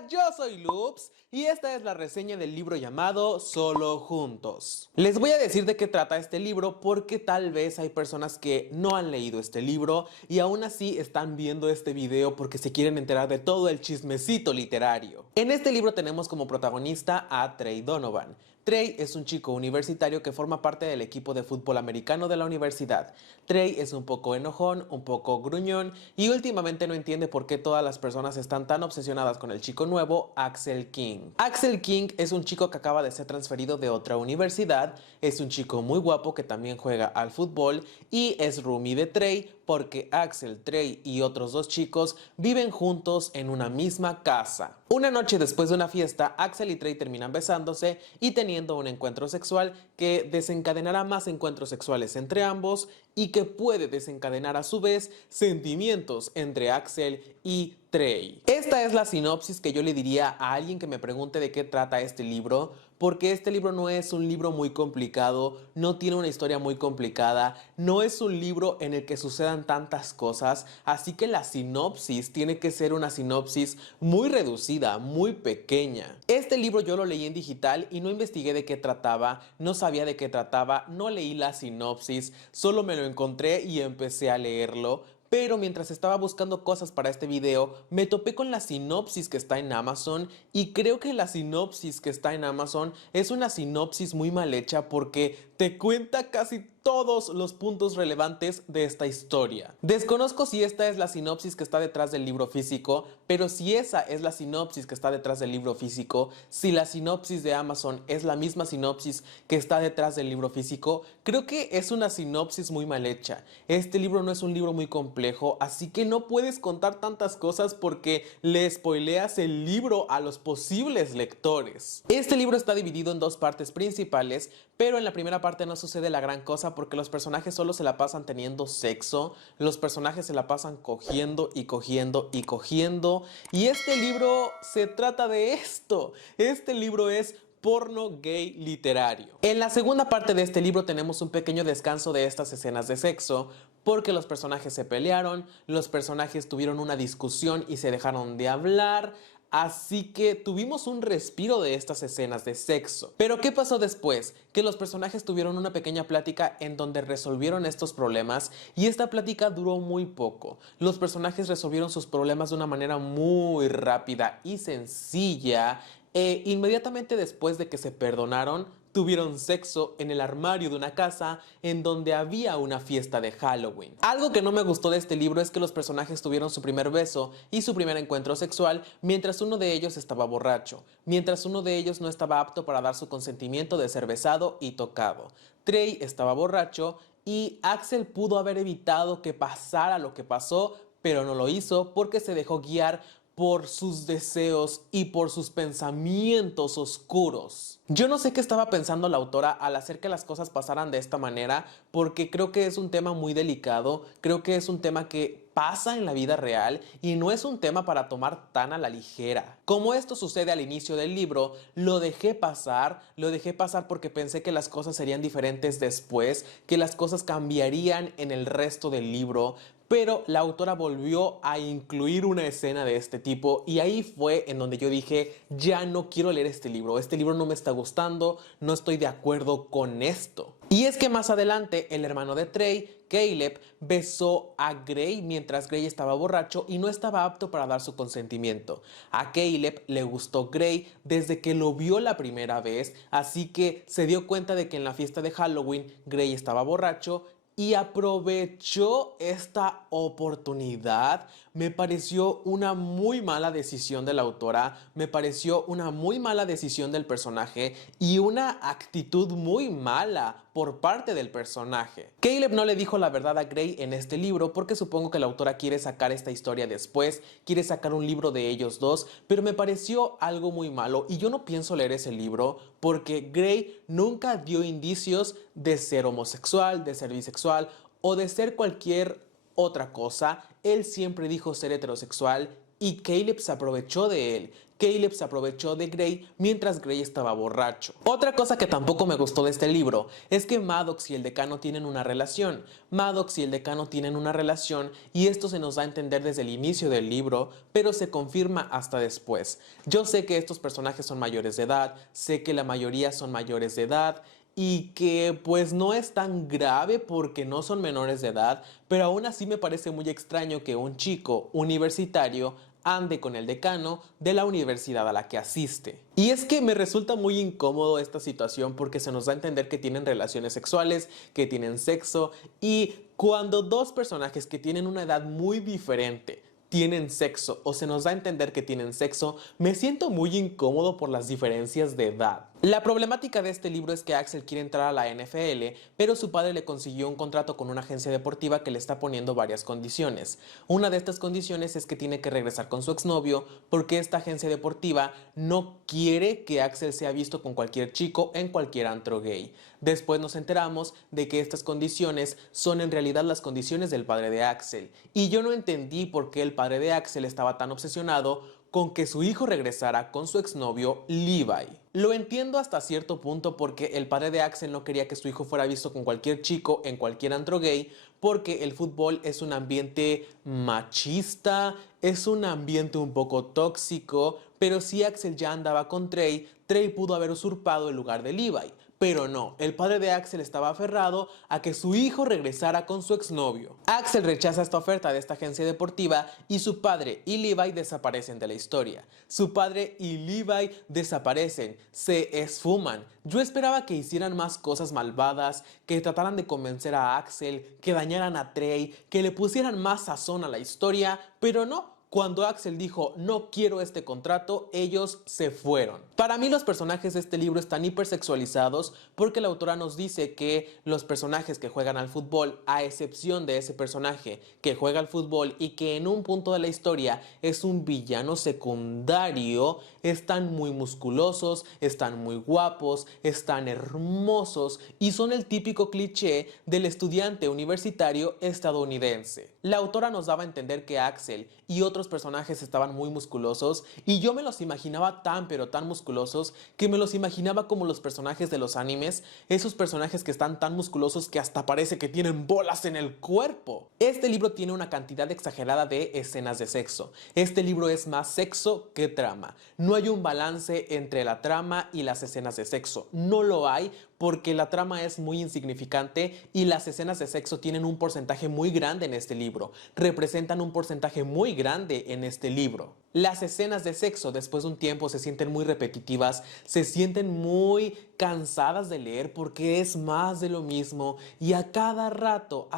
Hola, yo soy Loops y esta es la reseña del libro llamado Solo Juntos. Les voy a decir de qué trata este libro porque tal vez hay personas que no han leído este libro y aún así están viendo este video porque se quieren enterar de todo el chismecito literario. En este libro tenemos como protagonista a Trey Donovan. Trey es un chico universitario que forma parte del equipo de fútbol americano de la universidad. Trey es un poco enojón, un poco gruñón y últimamente no entiende por qué todas las personas están tan obsesionadas con el chico nuevo, Axel King. Axel King es un chico que acaba de ser transferido de otra universidad, es un chico muy guapo que también juega al fútbol y es roomie de Trey porque Axel, Trey y otros dos chicos viven juntos en una misma casa. Una noche después de una fiesta, Axel y Trey terminan besándose y teniendo un encuentro sexual que desencadenará más encuentros sexuales entre ambos y que puede desencadenar a su vez sentimientos entre Axel y Trey. Esta es la sinopsis que yo le diría a alguien que me pregunte de qué trata este libro, porque este libro no es un libro muy complicado, no tiene una historia muy complicada, no es un libro en el que sucedan tantas cosas, así que la sinopsis tiene que ser una sinopsis muy reducida, muy pequeña. Este libro yo lo leí en digital y no investigué de qué trataba, no sabía de qué trataba, no leí la sinopsis, solo me lo encontré y empecé a leerlo. Pero mientras estaba buscando cosas para este video, me topé con la sinopsis que está en Amazon y creo que la sinopsis que está en Amazon es una sinopsis muy mal hecha porque te cuenta casi todos los puntos relevantes de esta historia. Desconozco si esta es la sinopsis que está detrás del libro físico, pero si esa es la sinopsis que está detrás del libro físico, si la sinopsis de Amazon es la misma sinopsis que está detrás del libro físico, creo que es una sinopsis muy mal hecha. Este libro no es un libro muy complejo, así que no puedes contar tantas cosas porque le spoileas el libro a los posibles lectores. Este libro está dividido en dos partes principales, pero en la primera parte no sucede la gran cosa porque los personajes solo se la pasan teniendo sexo, los personajes se la pasan cogiendo y cogiendo y cogiendo, y este libro se trata de esto. Este libro es porno gay literario. En la segunda parte de este libro tenemos un pequeño descanso de estas escenas de sexo porque los personajes se pelearon, los personajes tuvieron una discusión y se dejaron de hablar. Así que tuvimos un respiro de estas escenas de sexo. Pero ¿qué pasó después? Que los personajes tuvieron una pequeña plática en donde resolvieron estos problemas y esta plática duró muy poco. Los personajes resolvieron sus problemas de una manera muy rápida y sencilla e inmediatamente después de que se perdonaron, tuvieron sexo en el armario de una casa en donde había una fiesta de Halloween. Algo que no me gustó de este libro es que los personajes tuvieron su primer beso y su primer encuentro sexual mientras uno de ellos estaba borracho, mientras uno de ellos no estaba apto para dar su consentimiento de ser besado y tocado. Trey estaba borracho y Axel pudo haber evitado que pasara lo que pasó, pero no lo hizo porque se dejó guiar por sus deseos y por sus pensamientos oscuros. Yo no sé qué estaba pensando la autora al hacer que las cosas pasaran de esta manera, porque creo que es un tema muy delicado, creo que es un tema que pasa en la vida real y no es un tema para tomar tan a la ligera. Como esto sucede al inicio del libro, lo dejé pasar porque pensé que las cosas serían diferentes después, que las cosas cambiarían en el resto del libro, pero la autora volvió a incluir una escena de este tipo y ahí fue en donde yo dije, ya no quiero leer este libro no me está gustando, no estoy de acuerdo con esto. Y es que más adelante el hermano de Trey, Caleb, besó a Gray mientras Gray estaba borracho y no estaba apto para dar su consentimiento. A Caleb le gustó Gray desde que lo vio la primera vez, así que se dio cuenta de que en la fiesta de Halloween Gray estaba borracho y aprovechó esta oportunidad. Me pareció una muy mala decisión de la autora, me pareció una muy mala decisión del personaje y una actitud muy mala por parte del personaje. Caleb no le dijo la verdad a Gray en este libro porque supongo que la autora quiere sacar esta historia después, quiere sacar un libro de ellos dos, pero me pareció algo muy malo y yo no pienso leer ese libro porque Gray nunca dio indicios de ser homosexual, de ser bisexual o de ser cualquier otra cosa. Él siempre dijo ser heterosexual y Caleb se aprovechó de él. Caleb se aprovechó de Gray mientras Gray estaba borracho. Otra cosa que tampoco me gustó de este libro es que Maddox y el decano tienen una relación. Maddox y el decano tienen una relación y esto se nos da a entender desde el inicio del libro, pero se confirma hasta después. Yo sé que estos personajes son mayores de edad, sé que la mayoría son mayores de edad y que pues no es tan grave porque no son menores de edad, pero aún así me parece muy extraño que un chico universitario ande con el decano de la universidad a la que asiste. Y es que me resulta muy incómodo esta situación porque se nos da a entender que tienen relaciones sexuales, que tienen sexo, y cuando dos personajes que tienen una edad muy diferente tienen sexo o se nos da a entender que tienen sexo, me siento muy incómodo por las diferencias de edad. La problemática de este libro es que Axel quiere entrar a la NFL, pero su padre le consiguió un contrato con una agencia deportiva que le está poniendo varias condiciones. Una de estas condiciones es que tiene que regresar con su exnovio porque esta agencia deportiva no quiere que Axel sea visto con cualquier chico en cualquier antro gay. Después nos enteramos de que estas condiciones son en realidad las condiciones del padre de Axel. Y yo no entendí por qué el padre de Axel estaba tan obsesionado con que su hijo regresara con su exnovio Levi. Lo entiendo hasta cierto punto porque el padre de Axel no quería que su hijo fuera visto con cualquier chico en cualquier antro gay porque el fútbol es un ambiente machista, es un ambiente un poco tóxico, pero si Axel ya andaba con Trey, Trey pudo haber usurpado el lugar de Levi. Pero no, el padre de Axel estaba aferrado a que su hijo regresara con su exnovio. Axel rechaza esta oferta de esta agencia deportiva y su padre y Levi desaparecen de la historia. Su padre y Levi desaparecen, se esfuman. Yo esperaba que hicieran más cosas malvadas, que trataran de convencer a Axel, que dañaran a Trey, que le pusieran más sazón a la historia, pero no. Cuando Axel dijo no quiero este contrato, ellos se fueron. Para mí los personajes de este libro están hipersexualizados porque la autora nos dice que los personajes que juegan al fútbol, a excepción de ese personaje que juega al fútbol y que en un punto de la historia es un villano secundario, están muy musculosos, están muy guapos, están hermosos y son el típico cliché del estudiante universitario estadounidense. La autora nos daba a entender que Axel y otros personajes estaban muy musculosos y yo me los imaginaba tan pero tan musculosos que me los imaginaba como los personajes de los animes, esos personajes que están tan musculosos que hasta parece que tienen bolas en el cuerpo. Este libro tiene una cantidad exagerada de escenas de sexo. Este libro es más sexo que trama. No hay un balance entre la trama y las escenas de sexo. No lo hay porque la trama es muy insignificante y las escenas de sexo tienen un porcentaje muy grande en este libro. Representan un porcentaje muy grande en este libro. Las escenas de sexo después de un tiempo se sienten muy repetitivas, se sienten muy cansadas de leer porque es más de lo mismo y a cada rato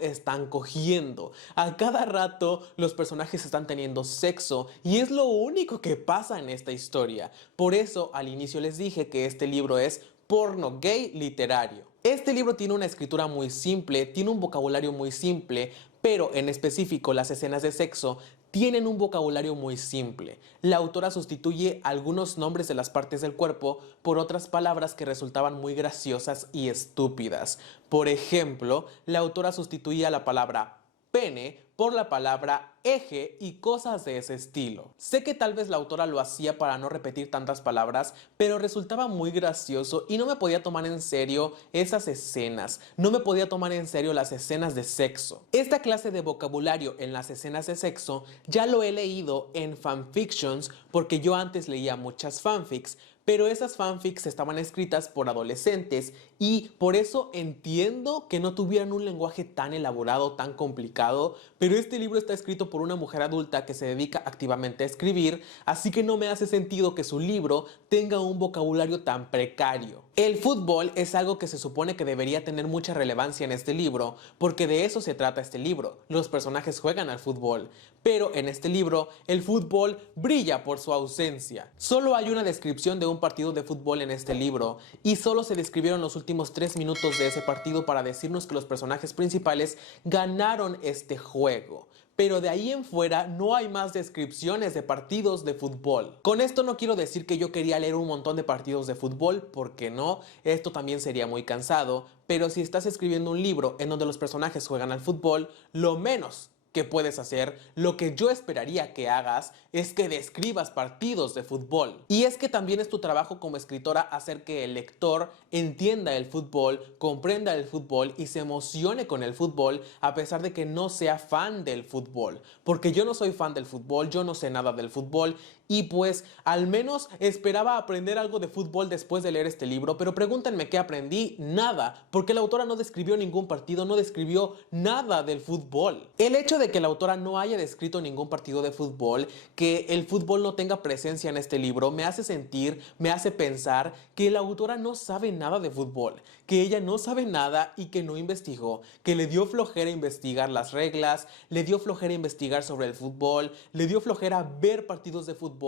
están cogiendo. A cada rato los personajes están teniendo sexo y es lo único que pasa en esta historia. Por eso al inicio les dije que este libro es porno gay literario. Este libro tiene una escritura muy simple, tiene un vocabulario muy simple, pero en específico las escenas de sexo tienen un vocabulario muy simple. La autora sustituye algunos nombres de las partes del cuerpo por otras palabras que resultaban muy graciosas y estúpidas. Por ejemplo, la autora sustituía la palabra pene por la palabra eje y cosas de ese estilo. Sé que tal vez la autora lo hacía para no repetir tantas palabras, pero resultaba muy gracioso y no me podía tomar en serio esas escenas, no me podía tomar en serio las escenas de sexo. Esta clase de vocabulario en las escenas de sexo ya lo he leído en fanfictions porque yo antes leía muchas fanfics, pero esas fanfics estaban escritas por adolescentes y por eso entiendo que no tuvieran un lenguaje tan elaborado, tan complicado, pero este libro está escrito por una mujer adulta que se dedica activamente a escribir, así que no me hace sentido que su libro tenga un vocabulario tan precario. El fútbol es algo que se supone que debería tener mucha relevancia en este libro, porque de eso se trata este libro. Los personajes juegan al fútbol, pero en este libro el fútbol brilla por su ausencia. Solo hay una descripción de un partido de fútbol en este libro y solo se describieron los últimos 3 minutos de ese partido para decirnos que los personajes principales ganaron este juego. Pero de ahí en fuera no hay más descripciones de partidos de fútbol. Con esto no quiero decir que yo quería leer un montón de partidos de fútbol, porque no, esto también sería muy cansado, pero si estás escribiendo un libro en donde los personajes juegan al fútbol, lo menos que puedes hacer, lo que yo esperaría que hagas es que describas partidos de fútbol. Y es que también es tu trabajo como escritora hacer que el lector entienda el fútbol, comprenda el fútbol y se emocione con el fútbol a pesar de que no sea fan del fútbol. Porque yo no soy fan del fútbol, yo no sé nada del fútbol y pues al menos esperaba aprender algo de fútbol después de leer este libro, pero pregúntenme qué aprendí, nada, porque la autora no describió ningún partido, no describió nada del fútbol. El hecho de que la autora no haya descrito ningún partido de fútbol, que el fútbol no tenga presencia en este libro, me hace sentir, me hace pensar que la autora no sabe nada de fútbol, que ella no sabe nada y que no investigó, que le dio flojera investigar las reglas, le dio flojera investigar sobre el fútbol, le dio flojera ver partidos de fútbol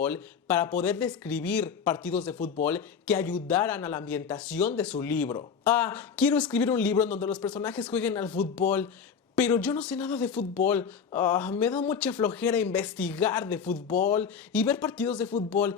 para poder describir partidos de fútbol que ayudaran a la ambientación de su libro. Quiero escribir un libro en donde los personajes jueguen al fútbol, pero yo no sé nada de fútbol. Me da mucha flojera investigar de fútbol y ver partidos de fútbol.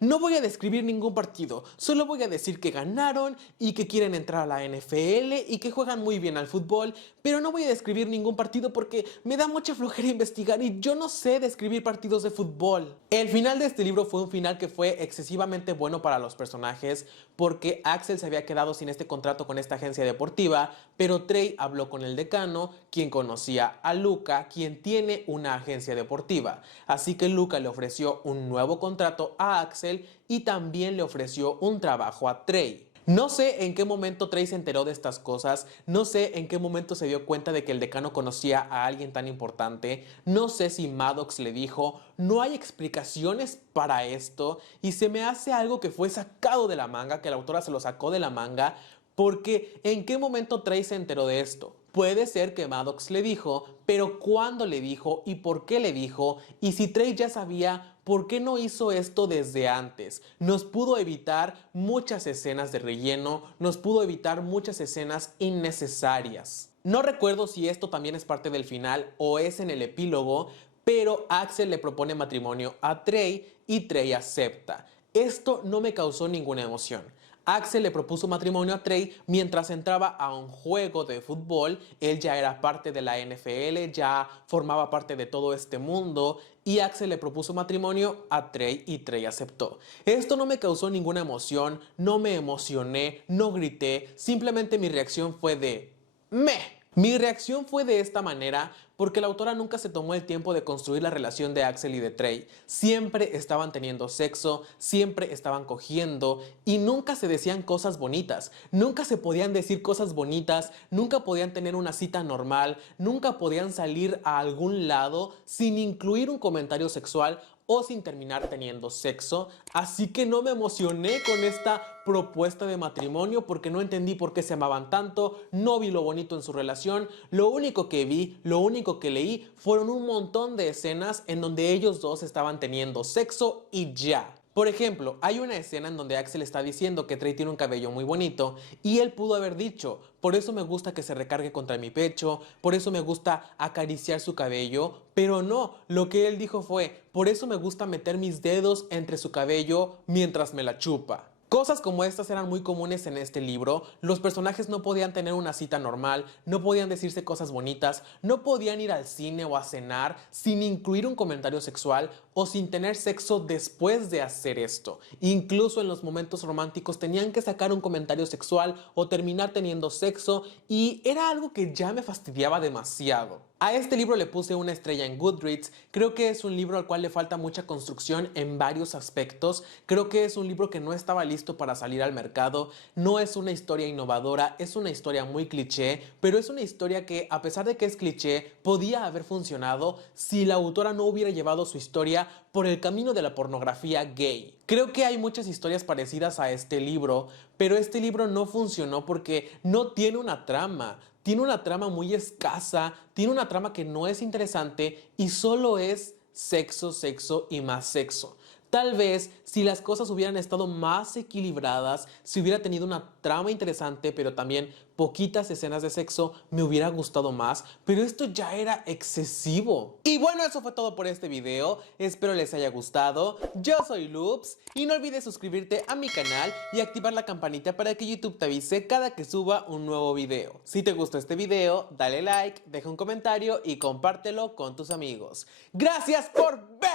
No voy a describir ningún partido, solo voy a decir que ganaron y que quieren entrar a la NFL y que juegan muy bien al fútbol, pero no voy a describir ningún partido porque me da mucha flojera investigar y yo no sé describir partidos de fútbol. El final de este libro fue un final que fue excesivamente bueno para los personajes porque Axel se había quedado sin este contrato con esta agencia deportiva, pero Trey habló con el decano, quien conocía a Luca, quien tiene una agencia deportiva. Así que Luca le ofreció un nuevo contrato a Axel y también le ofreció un trabajo a Trey. No sé en qué momento Trey se enteró de estas cosas, no sé en qué momento se dio cuenta de que el decano conocía a alguien tan importante, no sé si Maddox le dijo, no hay explicaciones para esto y se me hace algo que fue sacado de la manga, que la autora se lo sacó de la manga, porque ¿en qué momento Trey se enteró de esto? Puede ser que Maddox le dijo, pero ¿cuándo le dijo y por qué le dijo? Y si Trey ya sabía, ¿por qué no hizo esto desde antes? Nos pudo evitar muchas escenas de relleno, nos pudo evitar muchas escenas innecesarias. No recuerdo si esto también es parte del final o es en el epílogo, pero Axel le propone matrimonio a Trey y Trey acepta. Esto no me causó ninguna emoción. Axel le propuso matrimonio a Trey mientras entraba a un juego de fútbol. Él ya era parte de la NFL, ya formaba parte de todo este mundo y Axel le propuso matrimonio a Trey y Trey aceptó. Esto no me causó ninguna emoción, no me emocioné, no grité, simplemente mi reacción fue de meh. Mi reacción fue de esta manera porque la autora nunca se tomó el tiempo de construir la relación de Axel y de Trey. Siempre estaban teniendo sexo, siempre estaban cogiendo y nunca se decían cosas bonitas. Nunca se podían decir cosas bonitas, nunca podían tener una cita normal, nunca podían salir a algún lado sin incluir un comentario sexual o sin terminar teniendo sexo, así que no me emocioné con esta propuesta de matrimonio porque no entendí por qué se amaban tanto, no vi lo bonito en su relación, lo único que vi, lo único que leí fueron un montón de escenas en donde ellos dos estaban teniendo sexo y ya. Por ejemplo, hay una escena en donde Axel está diciendo que Trey tiene un cabello muy bonito y él pudo haber dicho, por eso me gusta que se recargue contra mi pecho, por eso me gusta acariciar su cabello, pero no, lo que él dijo fue, por eso me gusta meter mis dedos entre su cabello mientras me la chupa. Cosas como estas eran muy comunes en este libro, los personajes no podían tener una cita normal, no podían decirse cosas bonitas, no podían ir al cine o a cenar sin incluir un comentario sexual o sin tener sexo después de hacer esto. Incluso en los momentos románticos tenían que sacar un comentario sexual o terminar teniendo sexo y era algo que ya me fastidiaba demasiado. A este libro le puse una estrella en Goodreads, creo que es un libro al cual le falta mucha construcción en varios aspectos, creo que es un libro que no estaba listo para salir al mercado, no es una historia innovadora, es una historia muy cliché, pero es una historia que a pesar de que es cliché, podía haber funcionado si la autora no hubiera llevado su historia por el camino de la pornografía gay. Creo que hay muchas historias parecidas a este libro, pero este libro no funcionó porque no tiene una trama. Tiene una trama muy escasa, tiene una trama que no es interesante y solo es sexo, sexo y más sexo. Tal vez si las cosas hubieran estado más equilibradas, si hubiera tenido una trama interesante, pero también poquitas escenas de sexo, me hubiera gustado más, pero esto ya era excesivo. Y bueno, eso fue todo por este video, espero les haya gustado. Yo soy Loops y no olvides suscribirte a mi canal y activar la campanita para que YouTube te avise cada que suba un nuevo video. Si te gustó este video, dale like, deja un comentario y compártelo con tus amigos. ¡Gracias por ver!